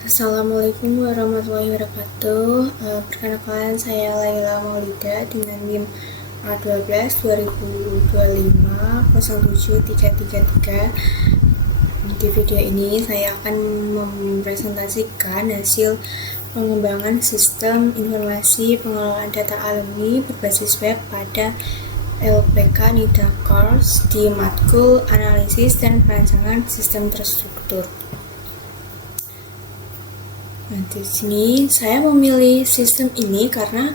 Assalamualaikum warahmatullahi wabarakatuh. Perkenalkan, saya Laila Maulida dengan NIM A12 2025 07333. Di video ini saya akan mempresentasikan hasil pengembangan sistem informasi pengelolaan data alumni berbasis web pada LPK NIDA Course di matkul analisis dan perancangan sistem terstruktur. Nah, di sini saya memilih sistem ini karena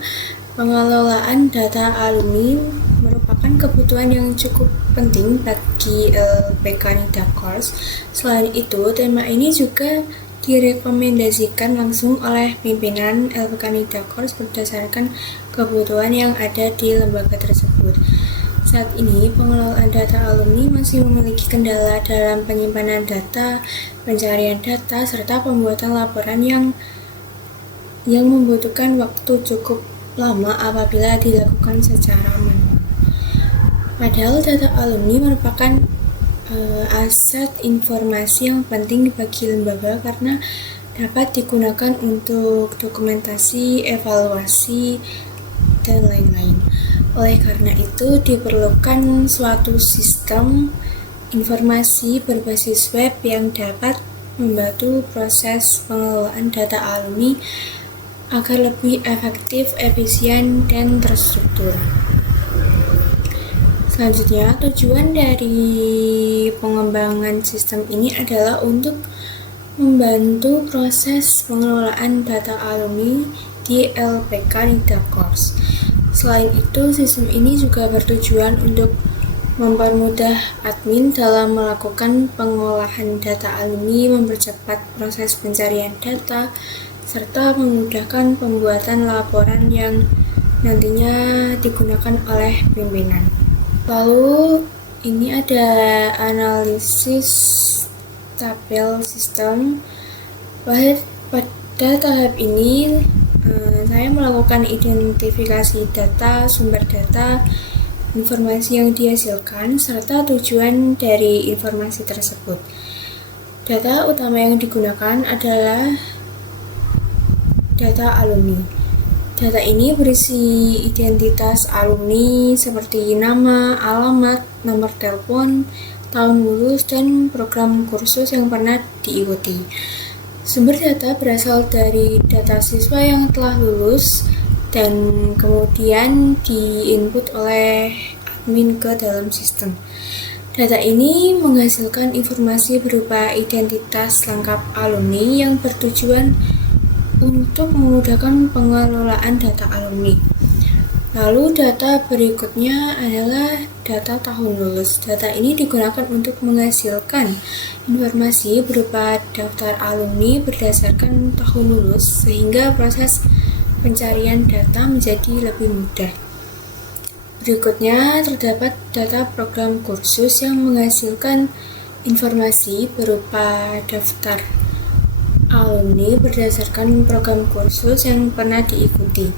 pengelolaan data alumni merupakan kebutuhan yang cukup penting bagi LPK NIDA Course. Selain itu, tema ini juga direkomendasikan langsung oleh pimpinan LPK NIDA Course berdasarkan kebutuhan yang ada di lembaga tersebut. Saat ini, pengelolaan data alumni masih memiliki kendala dalam penyimpanan data, pencarian data, serta pembuatan laporan yang membutuhkan waktu cukup lama apabila dilakukan secara manual. Padahal data alumni merupakan aset informasi yang penting bagi lembaga karena dapat digunakan untuk dokumentasi, evaluasi, dan lain-lain. Oleh karena itu, diperlukan suatu sistem informasi berbasis web yang dapat membantu proses pengelolaan data alumni agar lebih efektif, efisien, dan terstruktur. Selanjutnya, tujuan dari pengembangan sistem ini adalah untuk membantu proses pengelolaan data alumni di LPK NIDA Course. Selain itu, sistem ini juga bertujuan untuk mempermudah admin dalam melakukan pengolahan data alumni, mempercepat proses pencarian data, serta memudahkan pembuatan laporan yang nantinya digunakan oleh pimpinan. Lalu, ini ada analisis tabel sistem. Pada tahap ini, saya melakukan identifikasi data, sumber data, informasi yang dihasilkan, serta tujuan dari informasi tersebut. Data utama yang digunakan adalah data alumni. Data ini berisi identitas alumni seperti nama, alamat, nomor telepon, tahun lulus, dan program kursus yang pernah diikuti. Sumber data berasal dari data siswa yang telah lulus dan kemudian diinput oleh admin ke dalam sistem. Data ini menghasilkan informasi berupa identitas lengkap alumni yang bertujuan untuk memudahkan pengelolaan data alumni. Lalu data berikutnya adalah data tahun lulus. Data ini digunakan untuk menghasilkan informasi berupa daftar alumni berdasarkan tahun lulus sehingga proses pencarian data menjadi lebih mudah. Berikutnya terdapat data program kursus yang menghasilkan informasi berupa daftar alumni berdasarkan program kursus yang pernah diikuti.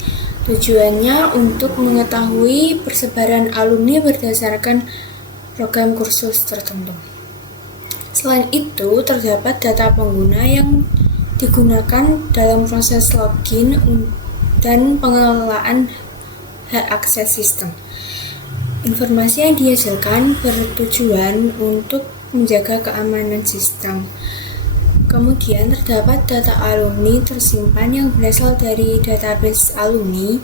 Tujuannya untuk mengetahui persebaran alumni berdasarkan program kursus tertentu. Selain itu, terdapat data pengguna yang digunakan dalam proses login dan pengelolaan hak akses sistem. Informasi yang dihasilkan bertujuan untuk menjaga keamanan sistem. Kemudian terdapat data alumni tersimpan yang berasal dari database alumni.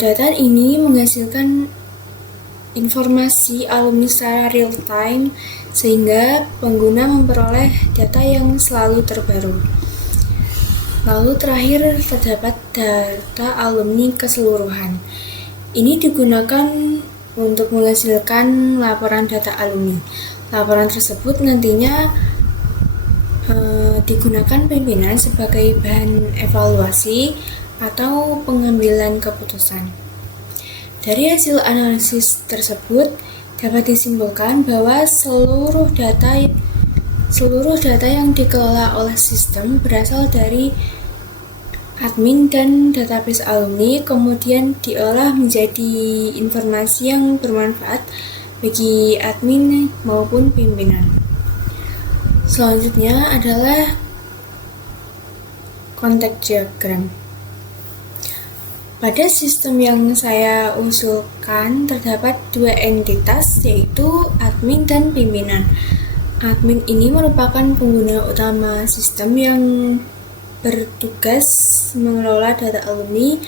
Data ini menghasilkan informasi alumni secara real time sehingga pengguna memperoleh data yang selalu terbaru. Lalu terakhir terdapat data alumni keseluruhan. Ini digunakan untuk menghasilkan laporan data alumni. Laporan tersebut nantinya digunakan pimpinan sebagai bahan evaluasi atau pengambilan keputusan. Dari hasil analisis tersebut dapat disimpulkan bahwa seluruh data yang dikelola oleh sistem berasal dari admin dan database alumni, kemudian diolah menjadi informasi yang bermanfaat bagi admin maupun pimpinan. Selanjutnya adalah konteks diagram. Pada sistem yang saya usulkan terdapat dua entitas, yaitu admin dan pimpinan. Admin ini merupakan pengguna utama sistem yang bertugas mengelola data alumni.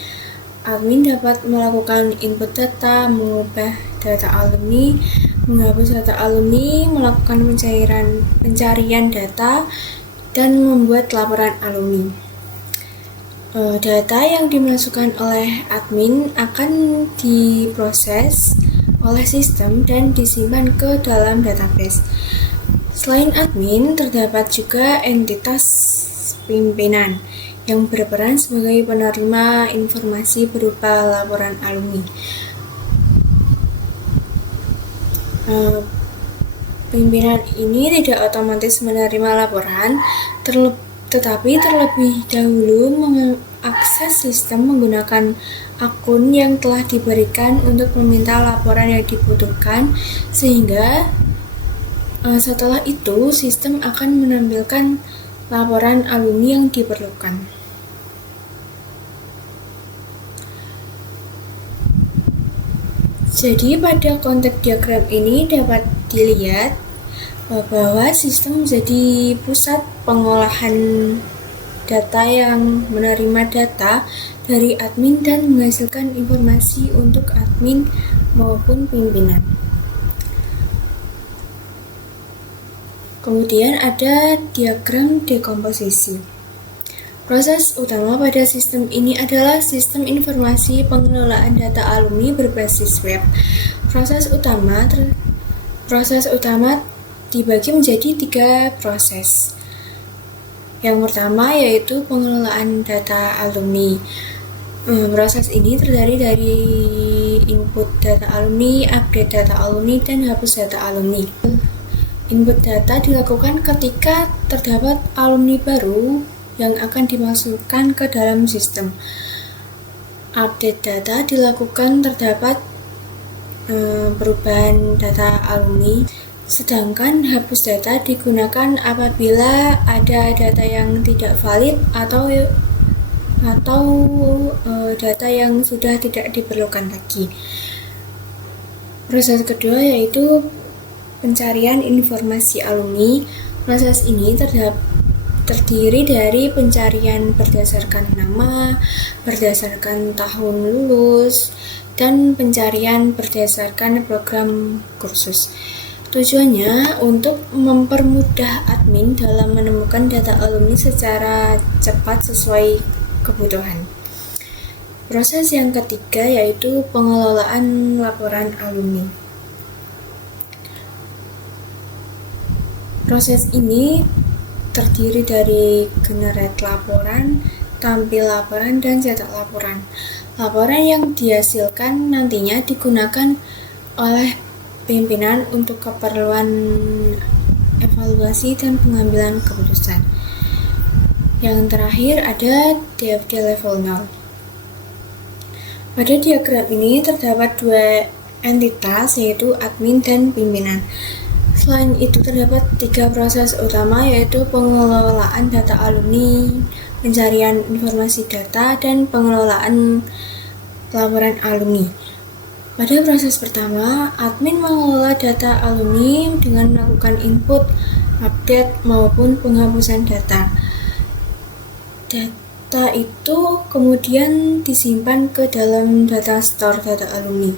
Admin dapat melakukan input data, mengubah data alumni, menghapus data alumni, melakukan pencarian data, dan membuat laporan alumni. Data yang dimasukkan oleh admin akan diproses oleh sistem dan disimpan ke dalam database. Selain admin, terdapat juga entitas pimpinan yang berperan sebagai penerima informasi berupa laporan alumni. Pimpinan ini tidak otomatis menerima laporan, tetapi terlebih dahulu mengakses sistem menggunakan akun yang telah diberikan untuk meminta laporan yang dibutuhkan, sehingga setelah itu sistem akan menampilkan laporan alumni yang diperlukan. Jadi pada konteks diagram ini dapat dilihat bahwa sistem menjadi pusat pengolahan data yang menerima data dari admin dan menghasilkan informasi untuk admin maupun pimpinan. Kemudian ada diagram dekomposisi. Proses utama pada sistem ini adalah sistem informasi pengelolaan data alumni berbasis web. Proses utama dibagi menjadi 3 proses. Yang pertama yaitu pengelolaan data alumni. Proses ini terdiri dari input data alumni, update data alumni, dan hapus data alumni. Input data dilakukan ketika terdapat alumni baru yang akan dimasukkan ke dalam sistem. Update data dilakukan terdapat perubahan data alumni. Sedangkan hapus data digunakan apabila ada data yang tidak valid atau data yang sudah tidak diperlukan lagi. Proses kedua yaitu pencarian informasi alumni. Proses ini terdiri dari pencarian berdasarkan nama, berdasarkan tahun lulus, dan pencarian berdasarkan program kursus. Tujuannya untuk mempermudah admin dalam menemukan data alumni secara cepat sesuai kebutuhan. Proses yang ketiga yaitu pengelolaan laporan alumni. Proses ini terdiri dari generate laporan, tampil laporan, dan cetak laporan. Laporan yang dihasilkan nantinya digunakan oleh pimpinan untuk keperluan evaluasi dan pengambilan keputusan. Yang terakhir ada DFD level 0. Pada diagram ini terdapat 2 entitas yaitu admin dan pimpinan. Selain itu terdapat 3 proses utama yaitu pengelolaan data alumni, pencarian informasi data, dan pengelolaan laporan alumni. Pada proses pertama, admin mengelola data alumni dengan melakukan input, update, maupun penghapusan data. Data itu kemudian disimpan ke dalam data store data alumni.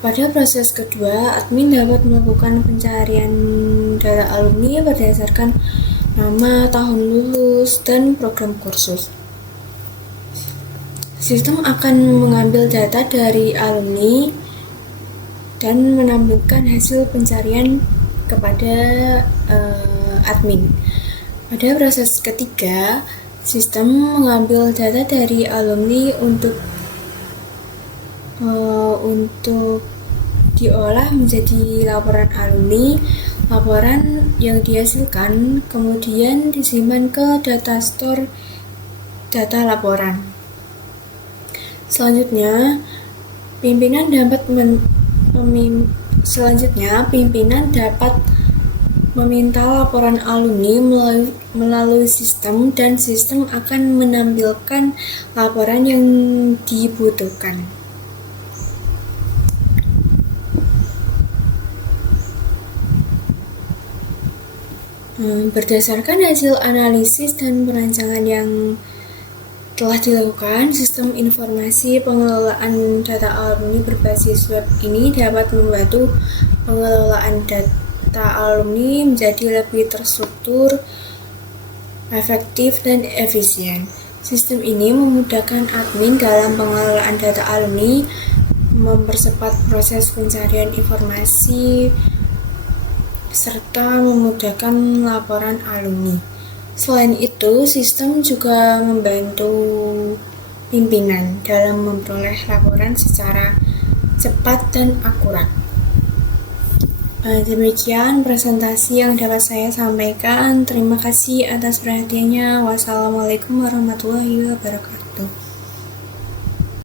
Pada proses kedua, admin dapat melakukan pencarian data alumni berdasarkan nama, tahun lulus, dan program kursus. Sistem akan mengambil data dari alumni dan menampilkan hasil pencarian kepada admin. Pada proses ketiga, sistem mengambil data dari alumni untuk diolah menjadi laporan alumni. Laporan yang dihasilkan kemudian disimpan ke data store data laporan. Selanjutnya, pimpinan dapat meminta laporan alumni melalui sistem, dan sistem akan menampilkan laporan yang dibutuhkan. Berdasarkan hasil analisis dan perancangan yang telah dilakukan, sistem informasi pengelolaan data alumni berbasis web ini dapat membantu pengelolaan data alumni menjadi lebih terstruktur, efektif, dan efisien. Sistem ini memudahkan admin dalam pengelolaan data alumni, mempercepat proses pencarian informasi, serta memudahkan laporan alumni. Selain itu, sistem juga membantu pimpinan dalam memperoleh laporan secara cepat dan akurat. Demikian presentasi yang dapat saya sampaikan. Terima kasih atas perhatiannya. Wassalamualaikum warahmatullahi wabarakatuh.